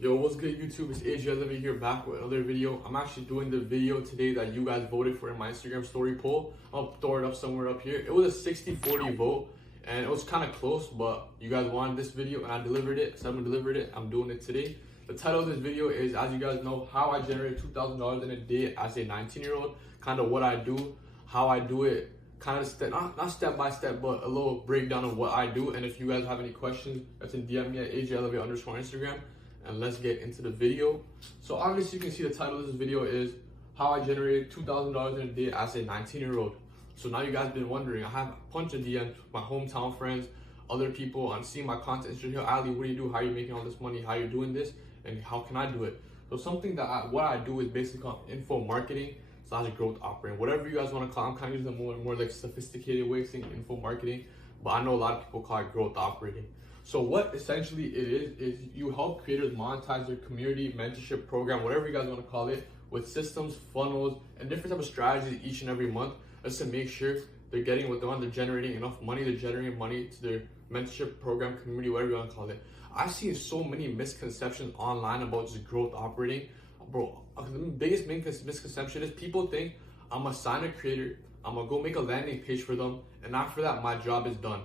Yo, what's good YouTube? It's AJ Living here back with another video. I'm actually doing the video today that you guys voted for in my Instagram story poll. I'll throw it up somewhere up here. It was a 60-40 vote and it was kind of close, but you guys wanted this video and I delivered it. Someone delivered it. I'm doing it today. The title of this video is, as you guys know, how I generate $2,000 in a day as a 19-year-old. Kind of what I do, how I do it, kind of not step by step, but a little breakdown of what I do. And if you guys have any questions, that's in DM me at AJElevate _ Instagram. And let's get into the video. So obviously you can see the title of this video is how I generated $2,000 in a day as a 19-year-old. So now you guys been wondering, I have a bunch of DMs, my hometown friends, other people on seeing my content. Yo, Ali, what do you do? How are you making all this money? How are you doing this? And how can I do it? So something that what I do is basically called info marketing / growth operating. Whatever you guys want to call it. I'm kind of using a more like sophisticated way of saying info marketing, but I know a lot of people call it growth operating. So what essentially it is you help creators monetize their community, mentorship program, whatever you guys want to call it, with systems, funnels, and different type of strategies each and every month, just to make sure they're getting what they want. They're generating enough money. They're generating money to their mentorship program, community, whatever you want to call it. I've seen so many misconceptions online about just growth operating. Bro, the biggest misconception is people think I'm gonna sign a creator, I'm gonna go make a landing page for them, and after that, my job is done.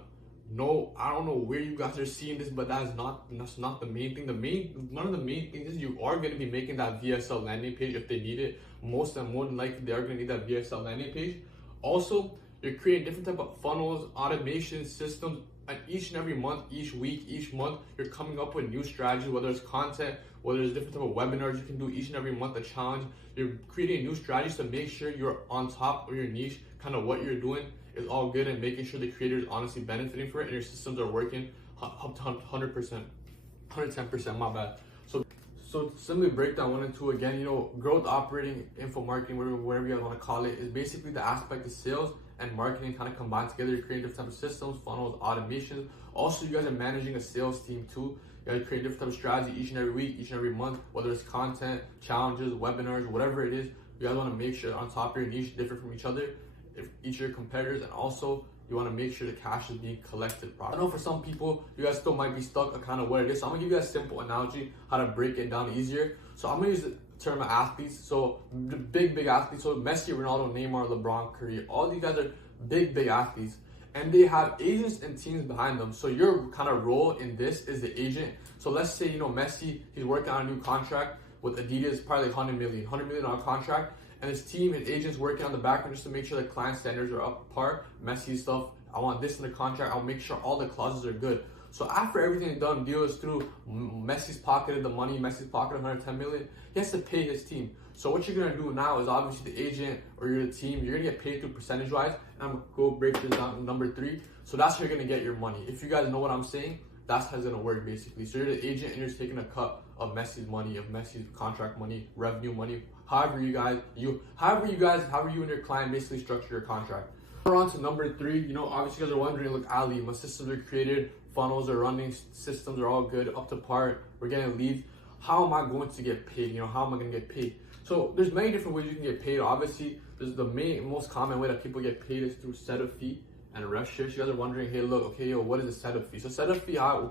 No, I don't know where you guys are seeing this, but that's not the main thing. One of the main things is you are going to be making that VSL landing page if they need it. More than likely, they are going to need that VSL landing page. Also, you're creating different type of funnels, automation systems, and each and every month, each week, each month, you're coming up with new strategies, whether it's content, whether it's different type of webinars you can do each and every month, a challenge. You're creating new strategies to make sure you're on top of your niche, kind of what you're doing is all good, and making sure the creator is honestly benefiting for it and your systems are working up to 100%, 110%, my bad. So simply break down 1 and 2 again. Growth operating, info marketing, whatever you guys want to call it, is basically the aspect of sales and marketing kind of combined together. You're creating different types of systems, funnels, automations. Also, you guys are managing a sales team too. You guys create different types of strategy each and every week, each and every month, whether it's content, challenges, webinars, whatever it is. You guys want to make sure on top of your niche, different from each other, each of your competitors, and also you want to make sure the cash is being collected properly. I know for some people, you guys still might be stuck on kind of what it is. So I'm gonna give you a simple analogy how to break it down easier. So I'm gonna use the term of athletes. So the big athletes. So Messi, Ronaldo, Neymar, LeBron, Curry, all these guys are big athletes, and they have agents and teams behind them. So your kind of role in this is the agent. So let's say Messi, he's working on a new contract with Adidas, probably like 100 million on a contract. And his team, his agents working on the background just to make sure the client standards are up par. Messi stuff, I want this in the contract. I'll make sure all the clauses are good. So after everything is done, deal is through, Messi's pocketed the money, Messi's pocketed 110 million, he has to pay his team. So what you're gonna do now is obviously the agent or you're the team, you're gonna get paid through percentage wise. And I'm gonna go break this down number 3. So that's how you're gonna get your money. If you guys know what I'm saying, that's how it's gonna work basically. So you're the agent and you're just taking a cut of Messi's money, of Messi's contract money, revenue money, however you and your client basically structure your contract. We're on to number 3. Obviously you guys are wondering, look, Ali, my systems are created, funnels are running, systems are all good, up to par, we're getting leads. How am I going to get paid? How am I gonna get paid? So there's many different ways you can get paid. Obviously, there's the most common way that people get paid is through setup fee and rev share. So you guys are wondering, hey, look, okay, what is a setup fee? So setup fee, I'm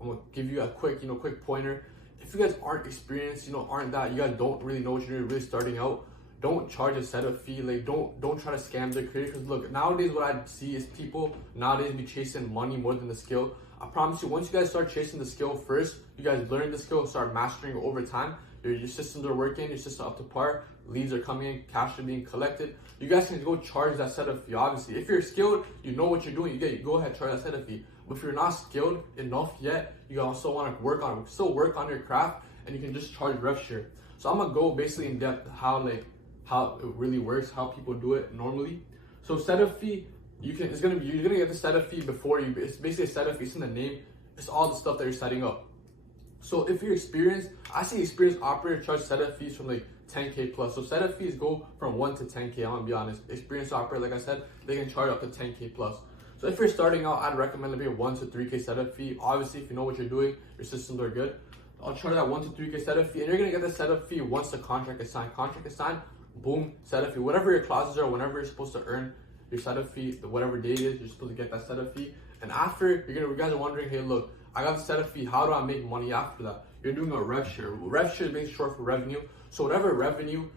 gonna give you a quick pointer. If you guys aren't experienced, you guys don't really know what you're doing, really starting out, don't charge a setup fee. Like, don't try to scam the creator. Because look, nowadays what I see is people nowadays be chasing money more than the skill. I promise you, once you guys start chasing the skill first, you guys learn the skill, start mastering it over time, your systems are working, your system up to par, leads are coming in, cash are being collected, you guys can go charge that setup fee. Obviously, if you're skilled, you know what you're doing, you go ahead, charge that setup fee. But if you're not skilled enough yet, you also want to work on your craft, and you can just charge rev share. So I'm gonna go basically in depth how it really works, how people do it normally. So setup fee, you're gonna get the setup fee before you. It's basically a setup fee. It's in the name. It's all the stuff that you're setting up. So if you're experienced, I see experienced operators charge setup fees from like 10K plus. So setup fees go from 1 to 10K. I'm gonna be honest. Experienced operator, like I said, they can charge up to 10K plus. So if you're starting out, I'd recommend maybe a 1 to 3K setup fee. Obviously, if you know what you're doing, your systems are good, I'll charge that 1 to 3K setup fee, and you're gonna get the setup fee once the contract is signed. Contract is signed, boom, setup fee. Whatever your clauses are, whenever you're supposed to earn your setup fee, whatever day it is, you're supposed to get that setup fee. And after, you guys are wondering, hey, look, I got to set a fee. How do I make money after that? You're doing a rev share. Rev share is basically short for revenue. So whatever revenue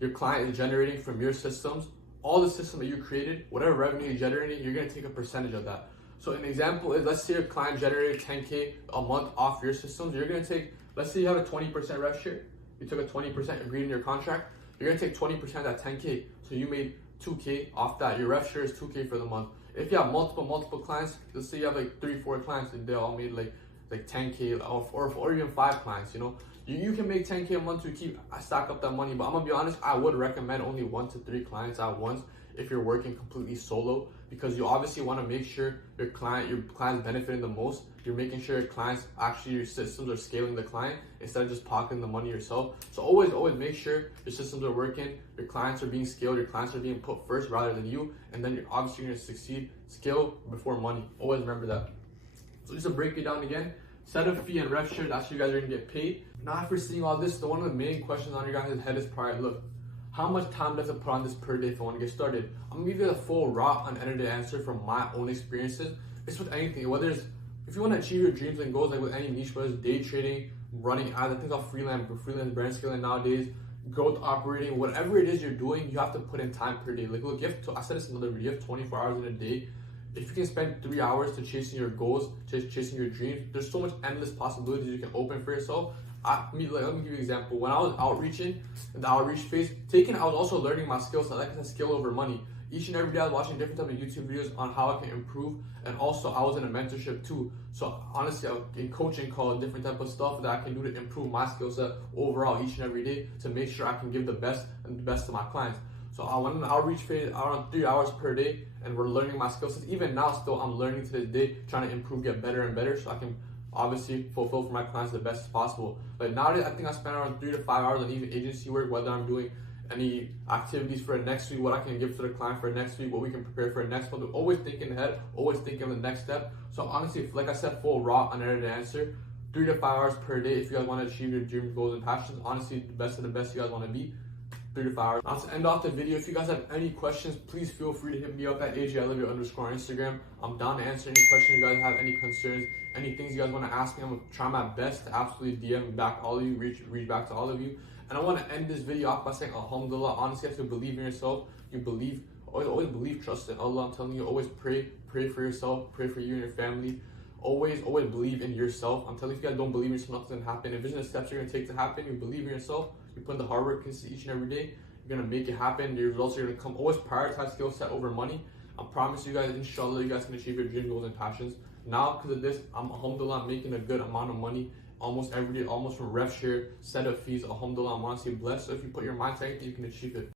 your client is generating from your systems, all the system that you created, whatever revenue you're generating, you're gonna take a percentage of that. So an example is, let's say your client generated 10K a month off your systems. You're gonna take, let's say you have a 20% rev share. You took a 20% agreed in your contract. You're gonna take 20% of that 10K. So you made 2K off that. Your rev share is 2K for the month. If you have multiple clients, let's say you have like 3-4 clients and they all made like 10K or even 5 clients, you know, you can make 10K a month to stack up that money. But I'm gonna be honest, I would recommend only 1 to 3 clients at once if you're working completely solo, because you obviously want to make sure your client's benefiting the most. You're making sure your systems are scaling the client instead of just pocketing the money yourself. So always make sure your systems are working, your clients are being scaled, your clients are being put first rather than you, and then you're obviously going to succeed. Scale before money. Always remember that. So just to break it down again, set a fee and rev share, that's how you guys are going to get paid. Now after seeing all this, one of the main questions on your guys' head is probably, look, how much time does it put on this per day if I want to get started? I'm gonna give you the full raw, unedited answer from my own experiences. It's with anything, whether it's, if you want to achieve your dreams and goals, like with any niche, whether it's day trading, running ads, I think of freelance brand scaling nowadays, growth operating, whatever it is you're doing, you have to put in time per day. Like, look, I said this in another video, you have 24 hours in a day. If you can spend 3 hours to chasing your goals, chasing your dreams, there's so much endless possibilities you can open for yourself. Let me give you an example. When I was outreaching, in the outreach phase, I was also learning my skills. Like I said, skill over money. Each and every day I was watching different types of YouTube videos on how I can improve. And also I was in a mentorship too. So honestly, I was in coaching calls, different type of stuff that I can do to improve my skill set overall each and every day to make sure I can give the best to my clients. So I went in the outreach phase around 3 hours per day, and we're learning my skill sets. Even now still, I'm learning to this day, trying to improve, get better and better so I can obviously fulfill for my clients the best as possible. But nowadays, I think I spend around 3 to 5 hours on even agency work, whether I'm doing any activities for next week, what I can give to the client for next week, what we can prepare for next month. Always thinking ahead, always thinking of the next step. So honestly, like I said, full raw, unedited answer, 3 to 5 hours per day if you guys want to achieve your dreams, goals, and passions. Honestly, the best of the best you guys want to be. 3 to 5 hours. Now to end off the video, if you guys have any questions, please feel free to hit me up at AJIolivia_ on Instagram. I'm down to answer any questions you guys have, any concerns, any things you guys want to ask me. I'm going to try my best to absolutely DM back all of you, reach back to all of you. And I want to end this video off by saying, alhamdulillah, honestly, you have to believe in yourself. You believe, always believe, trust in Allah. I'm telling you, always pray for yourself, pray for you and your family. Always believe in yourself. I'm telling you, if you guys don't believe in yourself, nothing's gonna happen. If there's no steps you're gonna take to happen, you believe in yourself, you put in the hard work each and every day, you're gonna make it happen. Your results are gonna come. Always prioritize skill set over money. I promise you guys, inshallah, you guys can achieve your dreams, goals, and passions. Now, because of this, alhamdulillah, I'm making a good amount of money almost every day, almost from rev share, setup fees. Alhamdulillah, I'm honestly blessed. So if you put your mind to anything, you can achieve it.